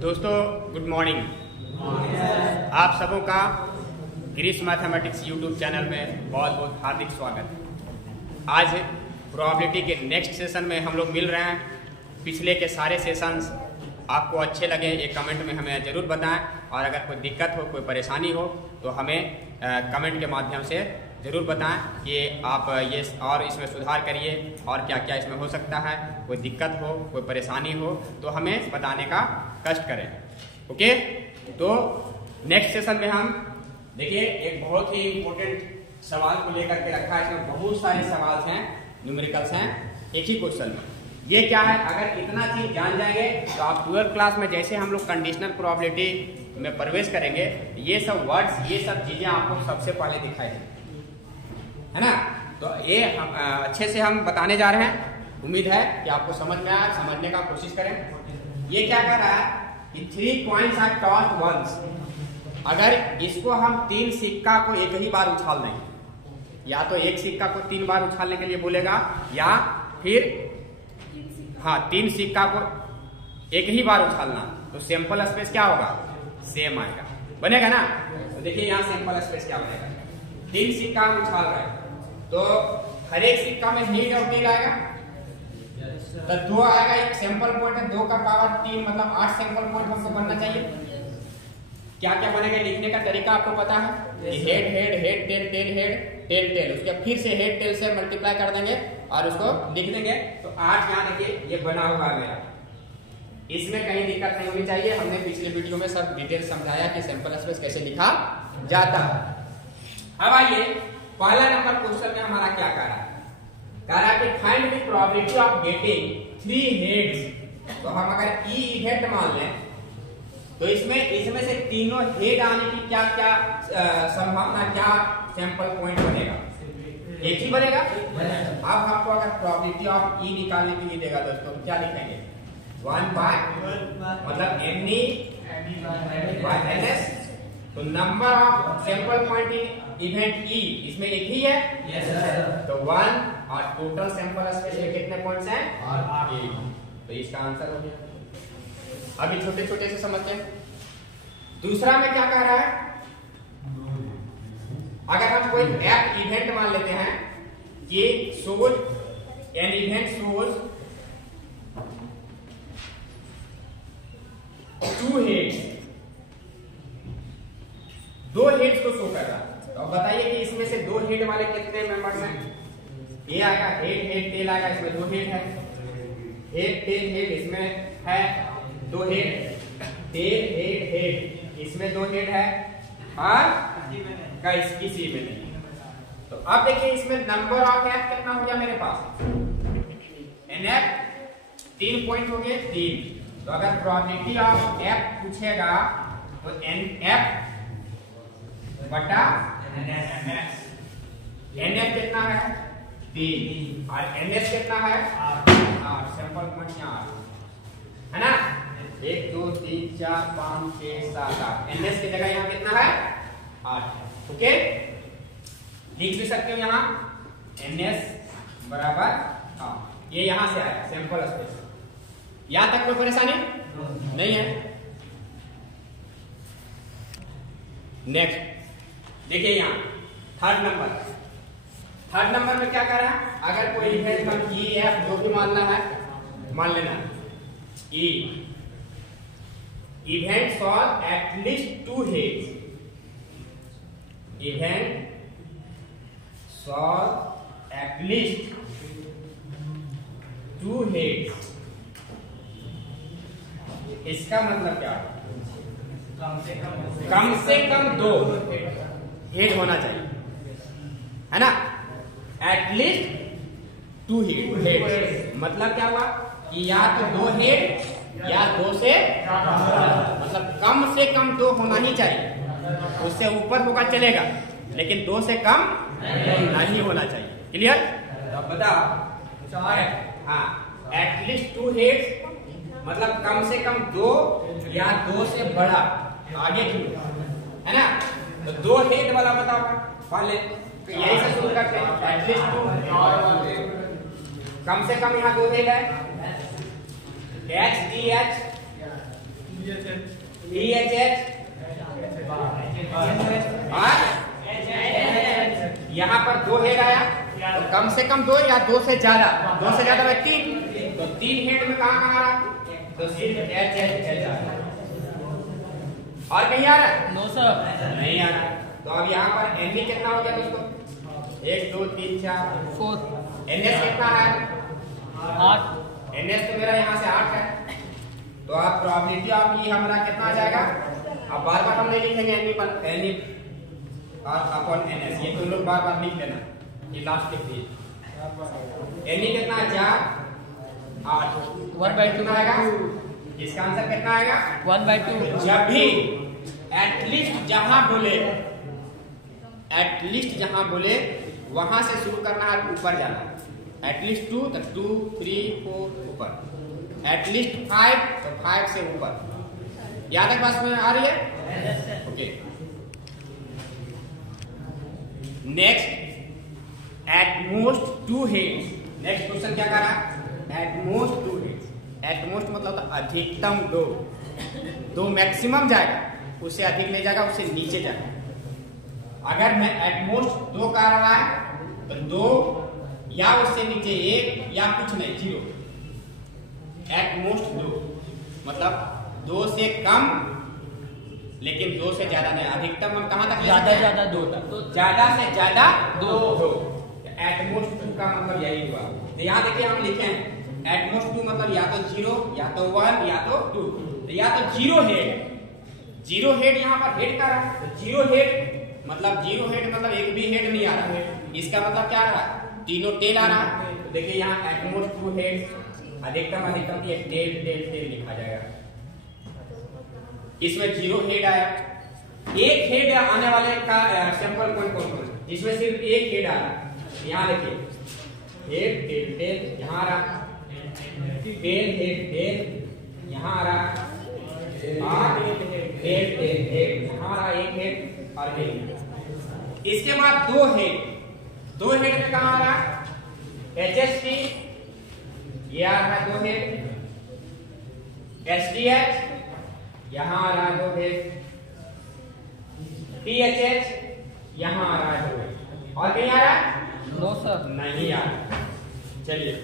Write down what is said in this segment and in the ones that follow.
दोस्तों good morning. आप सबों का गिरीश मैथमेटिक्स यूट्यूब चैनल में बहुत बहुत हार्दिक स्वागत। आज प्रोबेबिलिटी के नेक्स्ट सेशन में हम लोग मिल रहे हैं। पिछले के सारे सेशंस आपको अच्छे लगे एक कमेंट में हमें ज़रूर बताएं, और अगर कोई दिक्कत हो कोई परेशानी हो तो हमें कमेंट के माध्यम से ज़रूर बताएं कि आप ये और इसमें सुधार करिए और क्या क्या इसमें हो सकता है। कोई दिक्कत हो कोई परेशानी हो तो हमें बताने का कष्ट करें। ओके, तो नेक्स्ट सेशन में हम देखिए एक बहुत ही इम्पोर्टेंट सवाल को लेकर के रखा है। इसमें बहुत सारे सवाल हैं, न्यूमेरिकल्स हैं एक ही क्वेश्चन में। ये क्या है, अगर इतना चीज जान जाएंगे तो आप 12th क्लास में जैसे हम लोग कंडीशनल प्रोबेबिलिटी में प्रवेश करेंगे, ये सब वर्ड्स ये सब चीजें आपको सबसे पहले दिखाई देंगी, है ना। तो ये अच्छे से हम बताने जा रहे हैं। उम्मीद है कि आपको समझ में आया, समझने का कोशिश करें। ये क्या कह रहा है कि 3 coins are tossed once। अगर इसको हम 3 सिक्का को एक ही बार उछाल देंगे, या तो एक सिक्का को 3 बार उछालने के लिए बोलेगा, या फिर 3 सिक्का को एक ही बार उछालना, तो सैंपल स्पेस क्या होगा, सेम आएगा, बनेगा ना। तो देखिए यहाँ सैंपल स्पेस क्या बनेगा, 3 सिक्का हम उछाल रहे हैं तो हर एक सिक्का में हेड और टेल आएगा, तो 2 आएगा। एक सैंपल पॉइंट है, 2 का पावर 3 मतलब 8 सैंपल पॉइंट हमको बनना चाहिए। क्या क्या बनेगा लिखने का तरीका आपको पता है कि head head head tail tail head tail tail, उसके फिर से हेड टेल से मल्टीप्लाई कर देंगे और उसको लिख देंगे। तो 8 यहाँ देखिए ये बना हुआ है मेरा, इसमें कहीं दिक्कत नहीं होनी चाहिए। हमने पिछले वीडियो में सब डिटेल समझाया कि सैंपल स्पेस कैसे लिखा जाता है। अब आइए पहला नंबर क्वेश्चन में हमारा क्या कह रहा है कि find the probability of getting 3 heads. तो हम अगर ई इवेंट मान लें तो इसमें से तीनों हेड आने की क्या क्या संभावना, क्या सैंपल पॉइंट बनेगा, एक ही बनेगा। अब हमको अगर प्रोबेबिलिटी ऑफ ई निकालने के लिए देगा दोस्तों, क्या लिखेंगे 1 बाय मतलब एनी बाय एनएस। तो number of sample point in event E इसमें एक ही है, yes, तो 1 और टोटल सैंपल स्पेस में कितने पॉइंट्स हैं, 8। तो इसका आंसर हो गया। अभी छोटे छोटे से समझते हैं। दूसरा में क्या कह रहा है, अगर हम कोई एक इवेंट मान लेते हैं कि shows an event shows 2 heads, 2 heads को शो कर रहा है। तो बताइए कि इसमें से 2 हेड वाले कितने मेंबर्स हैं। ये आएगा हेड हेड टेल आएगा, इसमें 2 हेड है, हेड टेल हेड इसमें है 2 हेड, टेल हेड हेड इसमें 2 हेड है, और किसी में नहीं। तो अब देखिए इसमें नंबर ऑफ एफ कितना हो गया मेरे पास, एन एफ 3 पॉइंट हो गए 3। तो अगर प्रोबेबिलिटी ऑफ एफ पूछेगा तो एन एफ बटा एनएफ कितना है 3 और एनएस कितना है 8। सैंपल पॉइंट यहाँ है ना, 1 2 3 4 5 6 7 8। एनएस की जगह यहाँ कितना है 8। ओके, लिख भी सकते हो यहाँ एनएस बराबर 8। ये यहाँ से आया सैंपल स्पेस। यहाँ तक कोई परेशानी नहीं है। नेक्स्ट देखिए यहाँ थर्ड नंबर में क्या कर रहा है, अगर कोई इवेंट हम ई एफ जो भी मानना है मान लेना, E event solve at least 2 heads, event solve at least 2 heads. इसका मतलब क्या है, कम से कम 2 हेड होना चाहिए, है ना। एटलीस्ट 2 हेड मतलब क्या हुआ कि या तो 2 हेड या 2 से मतलब कम से कम 2 होना ही चाहिए। उससे ऊपर होगा चलेगा, लेकिन 2 से कम नहीं होना चाहिए। क्लियर, तो बताओ। हाँ, एटलीस्ट 2 हेड मतलब कम से कम 2 या 2 से बड़ा, आगे की है ना। तो 2 हेड वाला बताओ पहले, यही से शुरू करते हैं। एटलीस्ट 2 कम से कम यहाँ 2 हेड है, एच डी एच यहाँ पर 2 हेड आया, तो कम से कम 2 या 2 से ज्यादा, 2 से ज्यादा 3, तो 3 हेड में कहाँ आ रहा, तो सिर्फ एच और कहीं आ रहा है? नो सर, नहीं आ रहा। तो अब यहाँ पर एन कितना हो गया दोस्तों? 1 2 3 4 4। एनएस कितना है? 8। एनएस तो मेरा यहाँ से 8 है, तो आप प्रोबेबिलिटी आपकी हमारा कितना आ जाएगा? अब बार बार हम नहीं लिखेंगे एन और अपॉन एनएस, ये तो लोग बार बार लिख लेना, ये लास्ट लिख दीजिए। एन कितना है? 4 8 1/2 आएगा। इसका आंसर कितना आएगा? 1/2। जब भी एटलीस्ट जहां बोले वहां से शुरू करना है, ऊपर जाना। एटलीस्ट 2 तो 2 3 4 ऊपर, एटलीस्ट 5 तो 5 से ऊपर। याद तक बात में आ रही है? Okay. Next, at most 2 heads. Next question क्या कर रहा है? At most 2 heads. At most मतलब अधिकतम 2 मैक्सिमम जाएगा, उससे अधिक नहीं जाएगा, उससे नीचे जाएगा। अगर मैं एट मोस्ट 2 कर रहा है तो 2 या उससे नीचे 1 या कुछ नहीं, 0। एट मोस्ट 2 मतलब 2 से कम लेकिन 2 से ज्यादा नहीं। अधिकतम हम कहां तक? ज्यादा 2 तक, तो ज्यादा से ज्यादा 2। एट मोस्ट 2 का मतलब यही हुआ। तो यहाँ देखिए हम लिखे हैं एट मोस्ट 2 मतलब या तो 0 या तो 1 या तो 2। तो या तो 0 हेड यहाँ पर हेड का रहा, तो 0 हेड मतलब एक भी हेड नहीं आ रहा। इसका मतलब क्या रहा? तीनों टेल आ रहा। तो देखिए यहाँ एट मोस्ट 2 हेड, अधिकतम की टेल लिखा जाएगा। इसमें 0 हेड आया। एक हेड आने वाले का सैंपल कौन? जिसमें सिर्फ एक हेड आ रहा। यहाँ देखिए हेड टेल यहाँ आ रहा, टेल हेड यहाँ आ रहा, हेड यहाँ आ रहा, एक हेड और हेड। इसके बाद 2 हेड में कहाँ आ रहा? HST ये आ रहा 2 हेड, SDH यहाँ आ रहा 2 हेड, THH यहाँ आ रहा 2 हेड। और कहीं आ रहा? नो सर, नहीं आ रहा। चलिए,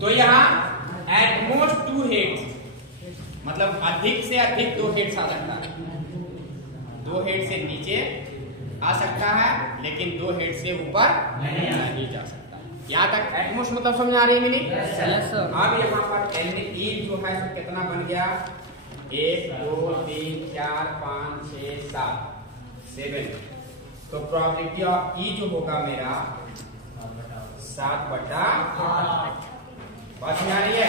तो यहाँ एट मोस्ट 2 हेड्स मतलब अधिक से अधिक 2 हेड्स आ सकता है। 2 हेड से नीचे आ सकता है लेकिन 2 हेड से ऊपर नहीं जा सकता। यहाँ तक एटमोस्ट मतलब समझ आ रही मिली? Yes sir. अब यहाँ पर NE जो है सो कितना बन गया? 1 2 3 4 5 6 7। तो प्रोबेबिलिटी ऑफ E जो होगा मेरा 7/8। बात समझ आ रही है?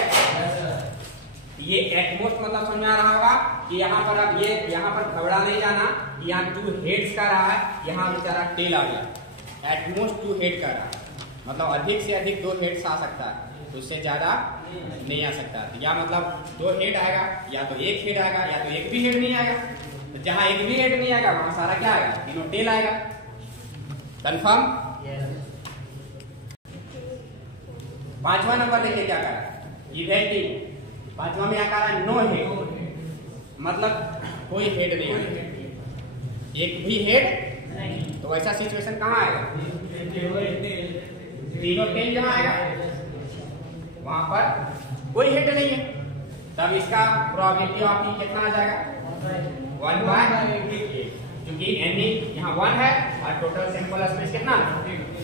ये एटमोस्ट मतलब समझ आ रहा होगा कि यहाँ पर अब ये यहाँ पर घबरा नहीं जाना। यहाँ 2 हेड्स का रहा है, यहाँ बेचारा टेल आ गया। एटमोस्ट 2 हेड का रहा मतलब अधिक से अधिक 2 हेड्स आ सकता है, उससे ज्यादा नहीं आ सकता। तो या मतलब 2 हेड आएगा, या तो 1 हेड आएगा, या तो 1 भी हेड नहीं आएगा। तो जहां 1 भी हेड नहीं आएगा वहां सारा क्या आएगा? तीनों टेल आएगा। कंफर्म? पांचवा नंबर देखिए क्या करा, इवेंटिंग। पांचवा में क्या करा? नो हेड मतलब कोई हेड नहीं आएगा, 1 भी हेड नहीं। तो ऐसा सिचुएशन कहाँ आएगा? तीनों टेल जहां आएगा वहां पर कोई हेड नहीं है, तब इसका प्रोबेबिलिटी ऑफ ई कितना आ जाएगा? 1/8। क्योंकि NE यहाँ 1 है और टोटल सैंपल स्पेस कितना?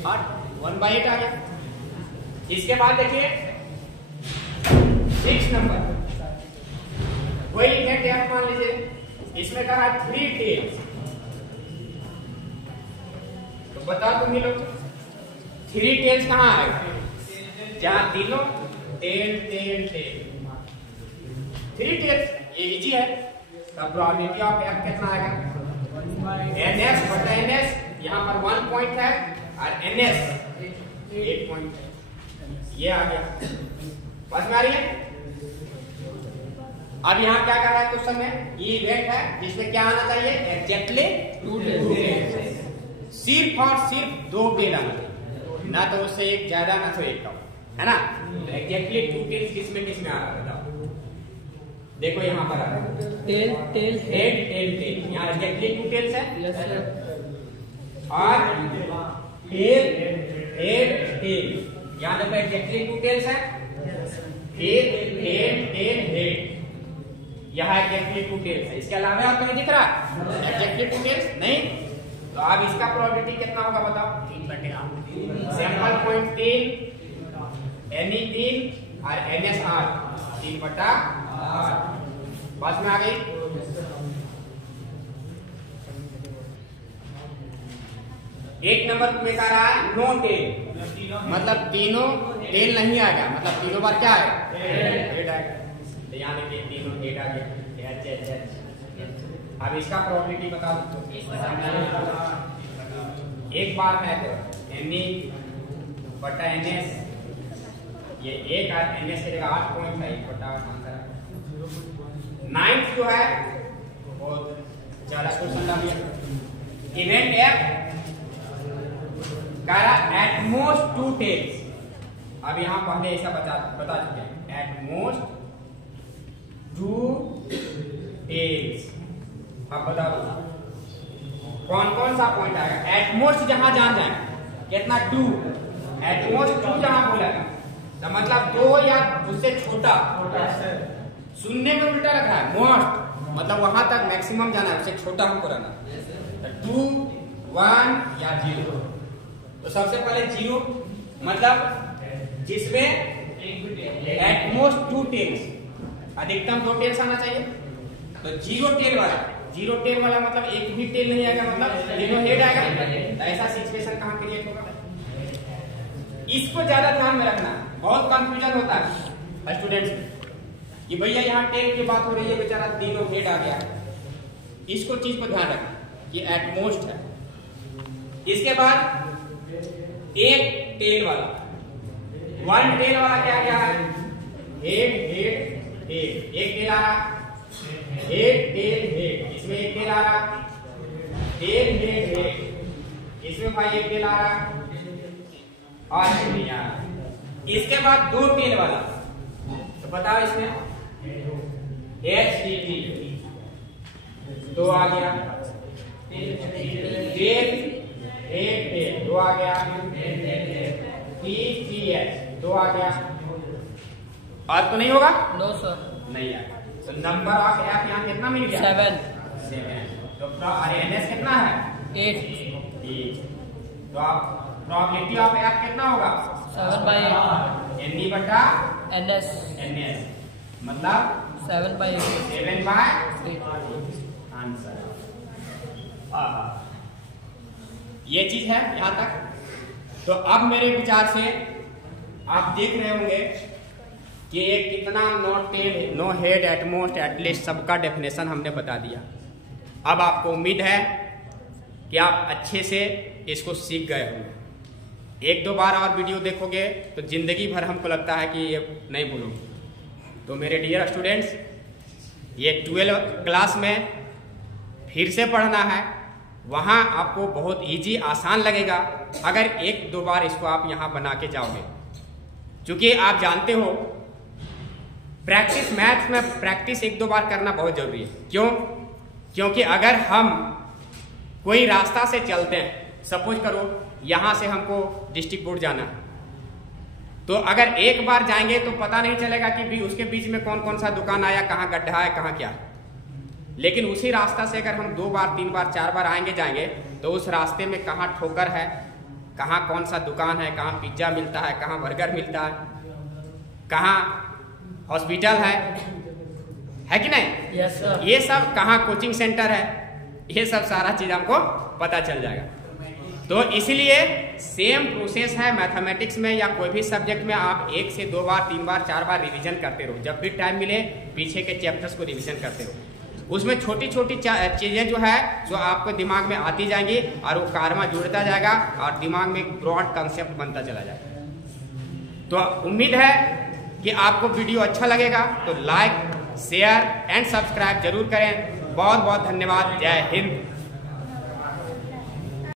8, 1/8 आ गया। इसके बाद देखिए 6 नंबर, कोई हेड आप मान लीजिए, इसमें कहा 3 टेल्स। तो बताओ तुम ही लोग 3 टेल्स कहाँ आएगा? जहां तीनों टेल 3 टेल्स, ये इजी है। तब प्रोबेबिलिटी ऑफ F कितना आएगा? NS/NS, यहाँ पर 1 पॉइंट है और NS 1 पॉइंट है, ये आ गया। समझ में आ रही है? अब यहाँ क्या कर रहा है क्वेश्चन में? ये इवेंट है जिसमें क्या आना चाहिए? एग्जैक्टली 2 टेल्स, सिर्फ और सिर्फ 2 टेल आना, ना तो उससे एक ज्यादा ना तो एक कम, है ना? एग्जैक्टली 2 टेल्स किसमें आ रहा है बताओ? देखो यहाँ पर tail tail head tail tail, यहाँ एग्जैक्टली 2 टेल्स है। Yes sir. और टेल हेड टेल, यहाँ देखो एग्जैक्टली 2 टेल्स है। हेड टेल टेल हेड, यहाँ एग्जैक्टली 2 टेल्स है। इसके अलावा और तुम्हें दिख रहा है एग्जैक्टली 2 टेल्स नहीं? तो अब इसका प्रोबेबिलिटी कितना होगा बताओ? 3/8। सैंपल पॉइंट 3, एनी 3 और एनएस 8, 3/8। बस में आ गई। एक नंबर में कह रहा है नो टेल, मतलब तीनों टेल नहीं आएगा, मतलब तीनों बार क्या है? हेड आएगा। तो यहाँ देखिए तीनों हेड आ गया। अब इसका प्रोबेबिलिटी बता दो। एक बार है तो NE/NS, ये एक NS की जगह 8 पॉइंट है, 1/8 आंसर। 9th जो है बहुत ज्यादा क्वेश्चन लग गया। इवेंट F कह रहा एट मोस्ट 2 टेल्स। अब यहाँ पहले ऐसा बता चुके हैं, एट मोस्ट 2 टेल्स। अब बताओ कौन कौन सा पॉइंट आएगा? एट मोस्ट जहां जान जाए कितना? 2। एट मोस्ट 2 जहां बोलेगा तो मतलब 2 या उससे छोटा। सुनने में उल्टा लग रहा है, मोस्ट मतलब वहां तक मैक्सिमम जाना है, उससे छोटा हमको रहना। 2, 1 या 0। तो सबसे पहले 0 मतलब जिसमें एट मोस्ट 2 टेल्स, अधिकतम 2 टेल्स आना चाहिए। तो 0 टेल वाला, 0 टेल वाला मतलब एक भी टेल नहीं आएगा, मतलब तीनों हेड आएगा। तो ऐसा सिचुएशन कहां क्रिएट होगा? इसको ज्यादा ध्यान में रखना, बहुत कंफ्यूजन होता है स्टूडेंट्स कि भैया यहाँ टेल की बात हो रही है, बेचारा तीनों हेड आ गया। इसको चीज को ध्यान रखना कि एट मोस्ट है। इसके बाद एक टेल वाला, 1 टेल वाला क्या क्या है? हेड हेड हेड, एक टेल आ रहा, हेड टेल हेड, इसमें एक टेल आ रहा, टेल हेड हेड, इसमें भाई एक टेल आ रहा और नहीं आ रहा। इसके बाद 2 टेल वाला, तो बताओ इसमें HTT 2 आ गया, टेल हेड हेड 2 आ गया, TTH 2 आ गया। और तो नहीं होगा? नो सर, नहीं आएगा। तो नंबर ऑफ F यहाँ कितना मिल गया? 7। तो NS कितना है? 8। तो आप प्रोबेबिलिटी ऑफ F कितना होगा? 7/8। NE/NS मतलब 7/8 7/8 आंसर। ये चीज है यहां तक। तो अब मेरे विचार से आप देख रहे होंगे कि ये कितना no tail no head at most at least सबका डेफिनेशन हमने बता दिया। अब आपको उम्मीद है कि आप अच्छे से इसको सीख गए होंगे। 1-2 बार और वीडियो देखोगे तो जिंदगी भर हमको लगता है कि ये नहीं भूलोगे। तो मेरे डियर स्टूडेंट्स, ये 12 क्लास में फिर से पढ़ना है, वहाँ आपको बहुत इजी आसान लगेगा अगर 1-2 बार इसको आप यहाँ बना के जाओगे। क्योंकि आप जानते हो प्रैक्टिस, मैथ्स में प्रैक्टिस 1-2 बार करना बहुत जरूरी है। क्यों? क्योंकि अगर हम कोई रास्ता से चलते हैं, सपोज करो यहाँ से हमको डिस्ट्रिक्ट बोर्ड जाना है, तो अगर एक बार जाएंगे तो पता नहीं चलेगा कि भी उसके बीच में कौन कौन सा दुकान आया, कहाँ गड्ढा है, कहाँ क्या। लेकिन उसी रास्ता से अगर हम 2 बार 3 बार 4 बार आएंगे जाएंगे तो उस रास्ते में कहाँ ठोकर है, कहाँ कौन सा दुकान है, कहाँ पिज्जा मिलता है, कहाँ बर्गर मिलता है, कहाँ हॉस्पिटल है कि नहीं? Yes sir. ये सब कहाँ कोचिंग सेंटर है, ये सब सारा चीज हमको पता चल जाएगा। तो इसीलिए सेम प्रोसेस है मैथमेटिक्स में या कोई भी सब्जेक्ट में। आप 1 से 2 बार 3 बार 4 बार रिवीजन करते रहो। जब भी टाइम मिले पीछे के चैप्टर्स को रिवीजन करते रहो। उसमें छोटी छोटी चीजें जो है जो आपको दिमाग में आती जाएंगी और वो कारवा जुड़ता जाएगा और दिमाग में एक ब्रॉड कंसेप्ट बनता चला जाएगा। तो उम्मीद है कि आपको वीडियो अच्छा लगेगा, तो लाइक शेयर एंड सब्सक्राइब जरूर करें। बहुत बहुत धन्यवाद। जय हिंद।